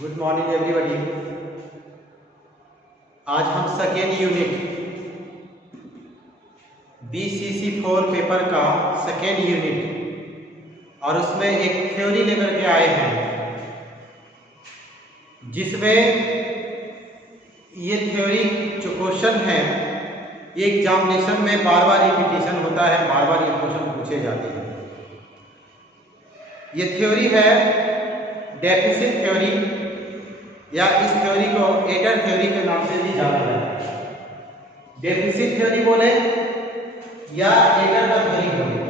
Good morning everybody. आज हम second unit BCC4 paper का सेकेंड यूनिट और उसमें एक थ्योरी लेकर के आए हैं, जिसमें ये थ्योरी जो क्वेश्चन है ये एग्जामिनेशन में बार बार रिपीटिशन होता है, बार बार ये क्वेश्चन पूछे जाते हैं। ये थ्योरी है डेफिसिट थ्योरी, या इस थ्योरी को एडर थ्योरी के नाम से भी जाना जाता है। डेफिसिट थ्योरी बोले या एडर का थ्योरी बोले,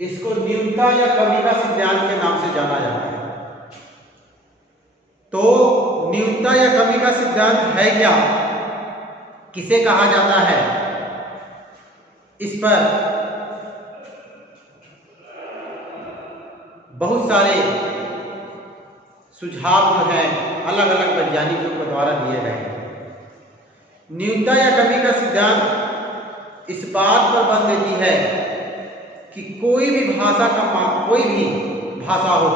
इसको न्यूनता या कमी का सिद्धांत के नाम से जाना जाता है। तो न्यूनता या कमी का सिद्धांत है क्या, किसे कहा जाता है, इस पर बहुत सारे सुझाव जो है अलग अलग वैज्ञानिकों के द्वारा दिए गए हैं। न्यूनता या कमी का सिद्धांत इस बात पर बल देती है कि कोई भी भाषा का कोई भी भाषा हो,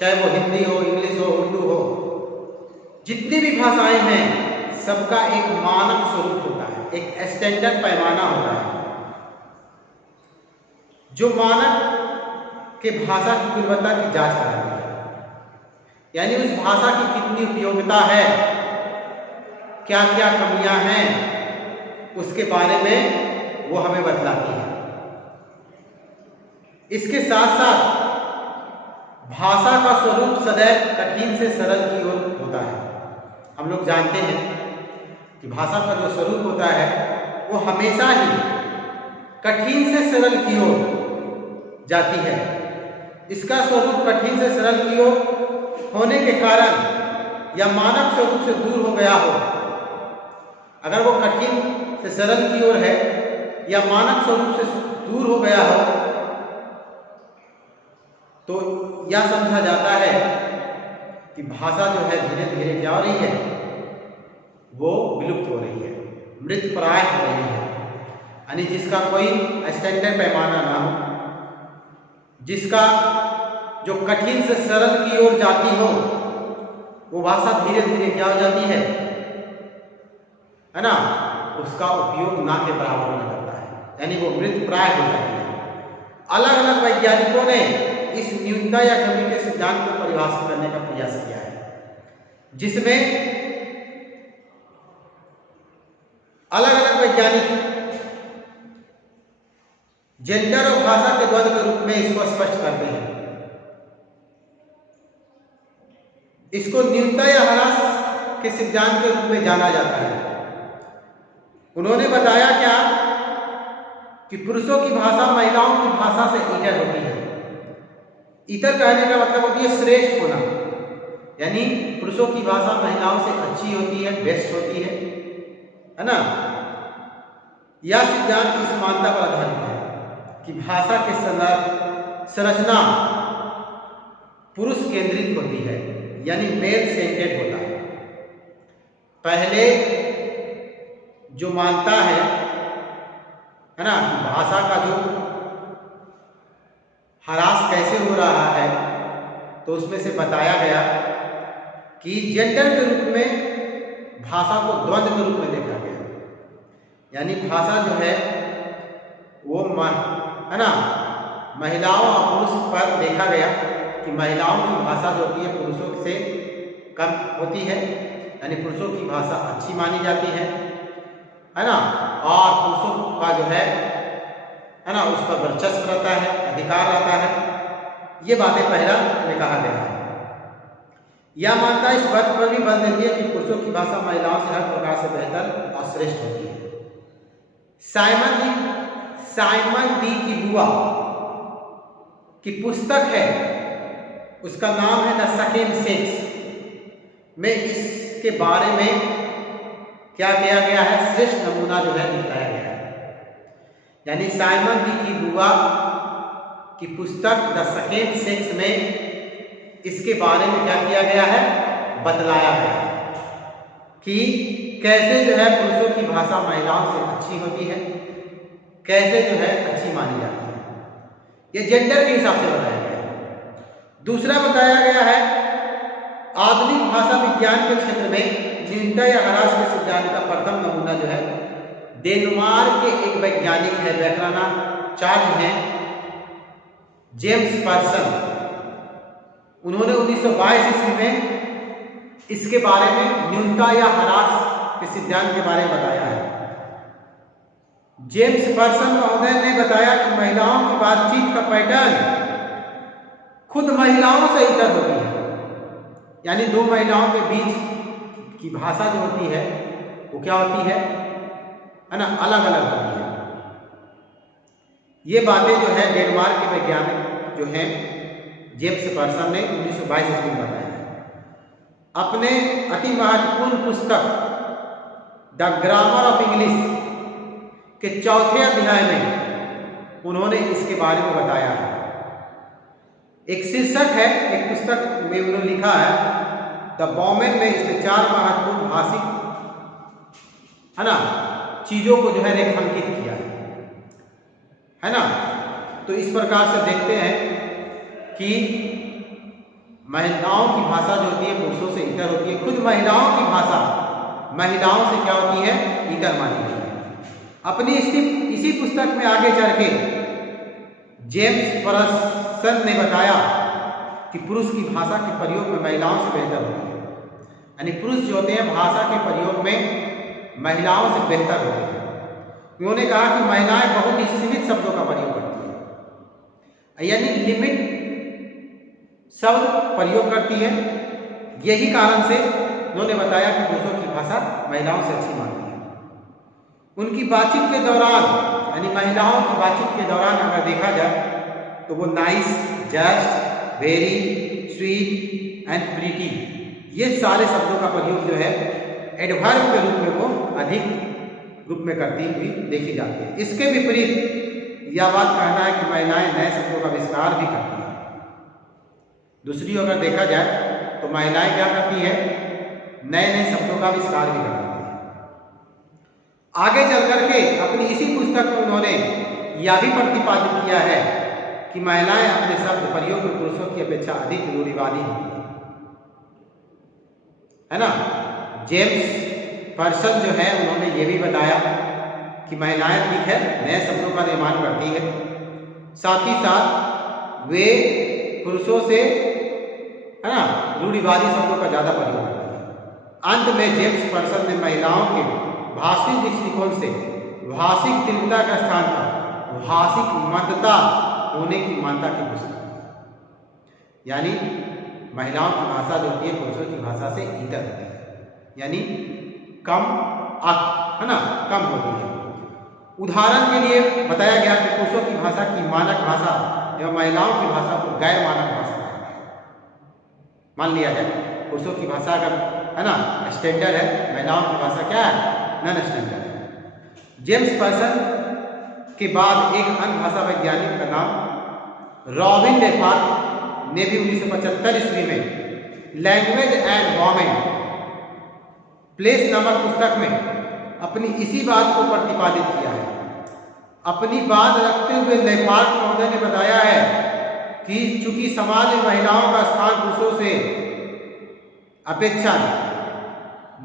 चाहे वो हिंदी हो, इंग्लिश हो, उर्दू हो, जितनी भी भाषाएं हैं सबका एक मानक स्वरूप होता है, एक स्टैंडर्ड पैमाना होता है, जो मानक के भाषा की गुणवत्ता की जांच कराती है। यानी उस भाषा की कितनी उपयोगिता है, क्या क्या कमियां हैं, उसके बारे में वो हमें बतलाती है। इसके साथ साथ भाषा का स्वरूप सदैव कठिन से सरल की ओर होता है। हम लोग जानते हैं कि भाषा का जो स्वरूप होता है वो हमेशा ही कठिन से सरल की ओर जाती है। इसका स्वरूप कठिन से सरल की ओर होने के कारण या मानक स्वरूप से दूर हो गया हो, अगर वो कठिन से सरल की ओर है या मानक स्वरूप से दूर हो गया हो, तो यह समझा जाता है कि भाषा जो है धीरे धीरे क्या हो रही है, वो विलुप्त हो रही है, मृत प्राय हो रही है। यानी जिसका कोई स्टैंडर्ड पैमाना ना हो, जिसका जो कठिन से सरल की ओर जाती हो, वो भाषा धीरे धीरे क्या हो जाती है ना, उसका उपयोग ना के बराबर होने लगता है, यानी वो मृत प्राय हो जाती है। अलग अलग वैज्ञानिकों ने इस न्यूनता या कमी के सिद्धांत को परिभाषित करने का प्रयास किया है, जिसमें अलग अलग वैज्ञानिक जेंडर और भाषा के द्वंद्व के रूप में इसको स्पष्ट करते हैं। इसको न्यूनता या ह्रास के सिद्धांत के रूप में जाना जाता है। उन्होंने बताया क्या कि पुरुषों की भाषा महिलाओं की भाषा से इतर होती है। इतर कहने का मतलब होती है श्रेष्ठ होना, यानी पुरुषों की भाषा महिलाओं से अच्छी होती है, बेस्ट होती है ना। यह सिद्धांत इस मान्यता पर आधारित है कि भाषा की संरचना पुरुष केंद्रित होती है, यानी मेल सेंटेड होता है। पहले जो मानता है ना, भाषा का जो ह्रास कैसे हो रहा है, तो उसमें से बताया गया कि जेंडर के रूप में भाषा को द्वंद्व के रूप में देखा गया, यानी भाषा जो है वो है ना, महिलाओं और पुरुष पर देखा गया कि महिलाओं की भाषा जो होती है पुरुषों से कम होती है, यानी पुरुषों की भाषा अच्छी मानी जाती है ना, और पुरुषों का जो है ना उस पर वर्चस्व रहता है, अधिकार रहता है। ये बातें पहला में कहा गया है। यह मानता इस बात पर भी बल देती है कि पुरुषों की भाषा महिलाओं से हर प्रकार से बेहतर और श्रेष्ठ होती है। साइमन डी की बुआ की पुस्तक है, उसका नाम है द सेकेंड सेक्स, में इसके बारे में क्या किया गया है, श्रेष्ठ नमूना जो है दिखाया गया है। यानी साइमन डी की बुआ की पुस्तक द सेकेंड सेक्स में इसके बारे में क्या किया गया है, बतलाया गया कि कैसे जो है पुरुषों की भाषा महिलाओं से अच्छी होती है, कैसे जो है अच्छी मानी जाती है। ये जेंडर के हिसाब से बताया गया है। दूसरा बताया गया है आधुनिक भाषा विज्ञान के क्षेत्र में न्यूनता या ह्रास के सिद्धांत का प्रथम नमूना जो है डेनमार्क के एक वैज्ञानिक है, व्याकरणाचार्य हैं जेम्स पर्सन। उन्होंने 1922 ईस्वी में इसके बारे में न्यूनता या ह्रास के सिद्धांत के बारे में बताया है। जेम्स पर्सन महोदय ने बताया कि महिलाओं की बातचीत का पैटर्न खुद महिलाओं से इतर होती है, यानी दो महिलाओं के बीच की भाषा जो होती है वो क्या होती है ना, अलग अलग होती है। ये बातें जो है डेनमार्क के वैज्ञानिक जो हैं जेम्स पर्सन ने 1922 ईस्वी में बताया है। अपने अति महत्वपूर्ण पुस्तक द ग्रामर ऑफ इंग्लिश के चौथे अध्याय में उन्होंने इसके बारे में बताया है। एक शीर्षक है, एक पुस्तक में उन्होंने लिखा है द बॉमेन में इसमें 4 महत्वपूर्ण भाषिक है ना चीजों को जो है रेखांकित किया है ना। तो इस प्रकार से देखते हैं कि महिलाओं की भाषा जो होती है पुरुषों से इतर होती है, खुद महिलाओं की भाषा महिलाओं से क्या होती है, इतर मानी जाती है। अपनी इसी पुस्तक में आगे चल के जेम्स पर्सन ने बताया कि पुरुष की भाषा के प्रयोग में महिलाओं से बेहतर होती है, यानी पुरुष जो होते हैं भाषा के प्रयोग में महिलाओं से बेहतर होते हैं। उन्होंने कहा कि महिलाएं बहुत ही सीमित शब्दों का प्रयोग करती हैं, यानी लिमिट शब्द प्रयोग करती है। यही कारण से उन्होंने बताया कि पुरुषों की भाषा महिलाओं से अच्छी मानती है। उनकी बातचीत के दौरान, यानी महिलाओं की बातचीत के दौरान अगर देखा जाए तो वो nice, just, very, sweet and pretty, ये सारे शब्दों का प्रयोग जो है एडवर्ब के रूप में वो अधिक रूप में करती हुई देखी जाती है। इसके विपरीत यह बात कहना है कि महिलाएं नए शब्दों का विस्तार भी करती हैं। दूसरी अगर देखा जाए तो महिलाएं क्या करती है, नए नए शब्दों का विस्तार भी करती है। आगे चल करके अपनी इसी पुस्तक में उन्होंने यह भी प्रतिपादित किया है कि महिलाएं अपने शब्द प्रयोग में पुरुषों की अपेक्षा अधिक रूढ़िवादी होती है ना। जेम्स पर्सन जो है उन्होंने ये भी बताया कि महिलाएं ठीक है नए शब्दों का निर्माण करती है, साथ ही साथ वे पुरुषों से है ना रूढ़िवादी शब्दों का ज्यादा प्रयोग करती है। अंत में जेम्स पर्सन ने महिलाओं के भाषिक दृष्टिकोण से भाषिक तीव्रता का स्थान पर भाषिक मतता होने की मान्यता की पुष्टि, यानी महिलाओं की भाषा जो होती है पुरुषों की भाषा से इतर होती है, यानी कम है ना कम होती है। उदाहरण के लिए बताया गया कि पुरुषों की भाषा की मानक भाषा एवं महिलाओं की भाषा को गैर मानक भाषा मान लिया जाए। पुरुषों की भाषा अगर है ना स्टैंडर्ड है, महिलाओं की भाषा क्या है, नॉन स्टैंडर्ड है। जेम्स पर्सन के बाद एक अन्य भाषा वैज्ञानिक का नाम रॉबिन डेफार्ट ने भी 1975 ईस्वी में लैंग्वेज एंड वॉमेन प्लेस नामक पुस्तक में अपनी इसी बात को प्रतिपादित किया है। अपनी बात रखते हुए डेफार्ट महोदय ने बताया है कि चूंकि समाज में महिलाओं का स्थान पुरुषों से अपेक्षा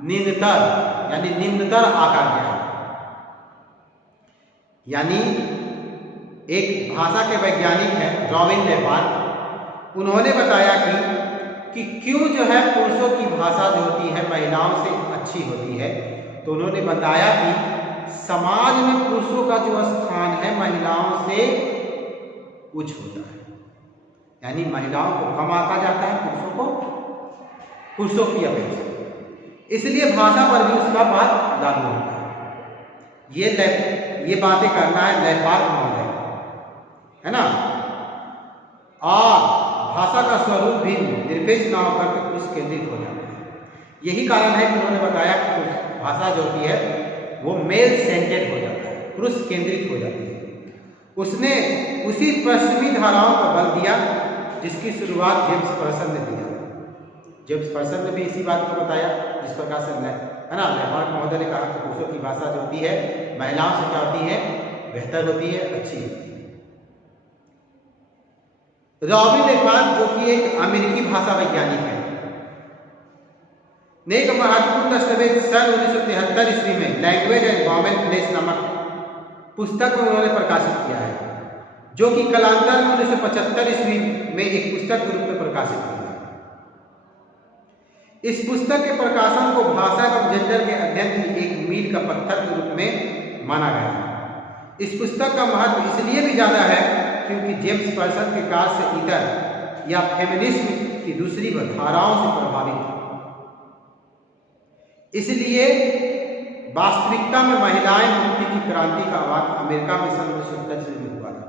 निम्नतर यानी निम्नतर आकार में है, यानी एक भाषा के वैज्ञानिक हैं रॉबिन डेफार्ट, उन्होंने बताया कि क्यों जो है पुरुषों की भाषा जो होती है महिलाओं से अच्छी होती है। तो उन्होंने बताया कि समाज में पुरुषों का जो स्थान है महिलाओं से उच्च होता है, यानी महिलाओं को कम आंका जाता है पुरुषों की अपेक्षा, इसलिए भाषा पर भी उसका बात लागू होता है। ये बातें करना है डेफार्ट महोदय है ना। और भाषा का स्वरूप भी निरपेक्ष ना होकर के पुरुष केंद्रित हो जाता है। यही कारण है कि उन्होंने बताया कि भाषा जो होती है वो मेल सेंटेड हो जाता है, पुरुष केंद्रित हो जाती है। उसने उसी पश्चिमी धाराओं पर बल दिया जिसकी शुरुआत जेम्स पर्सन ने दिया। जेम्स पर्सन ने भी इसी बात को बताया जिस प्रकार से है ना डेफार्ट महोदय ने कहा कि पुरुषों की भाषा जो होती है महिलाओं से क्या होती है, बेहतर होती है, अच्छी होती है। रॉबिन डेफार्ट जो कि एक अमेरिकी भाषा वैज्ञानिक है, ने एक महत्वपूर्ण दस्तावेज सन 1973 ईस्वी में लैंग्वेज एंड कॉमन प्लेस नामक पुस्तक में उन्होंने प्रकाशित किया है, जो कि कालांतर में 1975 ईस्वी में एक पुस्तक के रूप में प्रकाशित हुआ। इस पुस्तक के प्रकाशन को भाषा एवं जेंडर के अध्ययन की एक मील का पत्थर के रूप में माना गया है। इस पुस्तक का महत्व इसलिए भी ज्यादा है क्योंकि जेम्स पर्सन के कार्य से इतर या फेमिनिज्म की दूसरी धाराओं से प्रभावित है। इसलिए वास्तविकता में महिलाएं मुक्ति की क्रांति का आगाज अमेरिका में सन 1970 में हुआ था।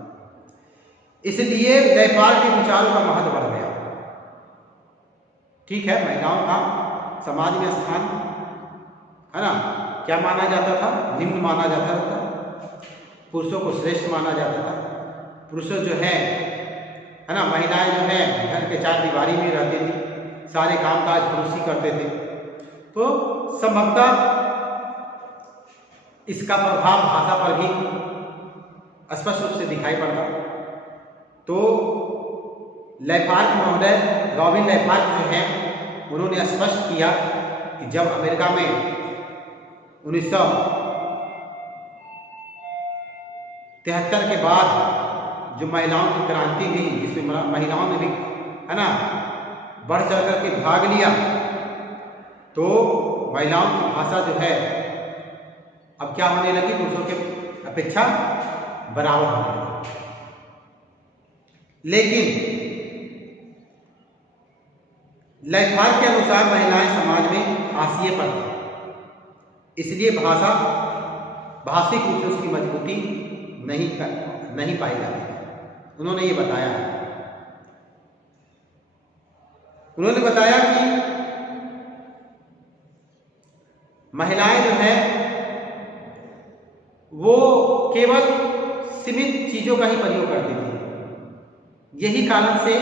इसलिए लेपार्ड के विचारों का महत्व बढ़ गया। ठीक है, महिलाओं का समाज में स्थान है ना, क्या माना जाता था? निम्न माना जाता था। पुरुषों को श्रेष्ठ माना जाता था। पुरुषों जो है ना, महिलाएं जो है घर के चार दीवारी में रहती थी, सारे कामकाज पुरुष ही करते थे। तो संभवतः इसका प्रभाव भाषा पर भी स्पष्ट रूप से दिखाई पड़ता। तो लेपार्ड महोदय, रॉबिन लेपार्ड जो हैं, उन्होंने स्पष्ट किया कि जब अमेरिका में 1973 के बाद जो महिलाओं की क्रांति हुई, जिसमें महिलाओं ने भी है ना बढ़ चढ़ करके भाग लिया, तो महिलाओं की भाषा जो है अब क्या होने लगी, पुरुषों की अपेक्षा बराबर होने लगी। लेकिन लेपार्ड के अनुसार महिलाएं समाज में हाशिए पर थी, इसलिए भाषिक रूप से उसकी मजबूती नहीं पाई जाती। उन्होंने ये बताया है। उन्होंने बताया कि महिलाएं जो है वो केवल सीमित चीजों का ही प्रयोग करती थी। यही कारण से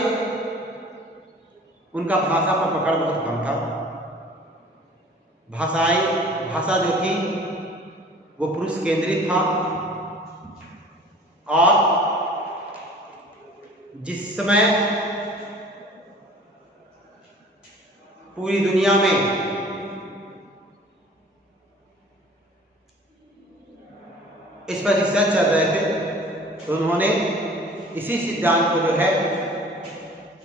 उनका भाषा पर पकड़ बहुत कम था। भाषा जो थी वो पुरुष केंद्रित था। और जिस समय पूरी दुनिया में इस पर रिसर्च चल रहे थे, तो उन्होंने इसी सिद्धांत को जो है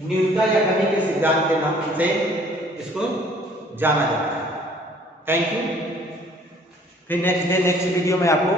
न्यूनता या कमी के सिद्धांत के नाम से इसको जाना जाता है। Thank you. फिर नेक्स्ट वीडियो में आपको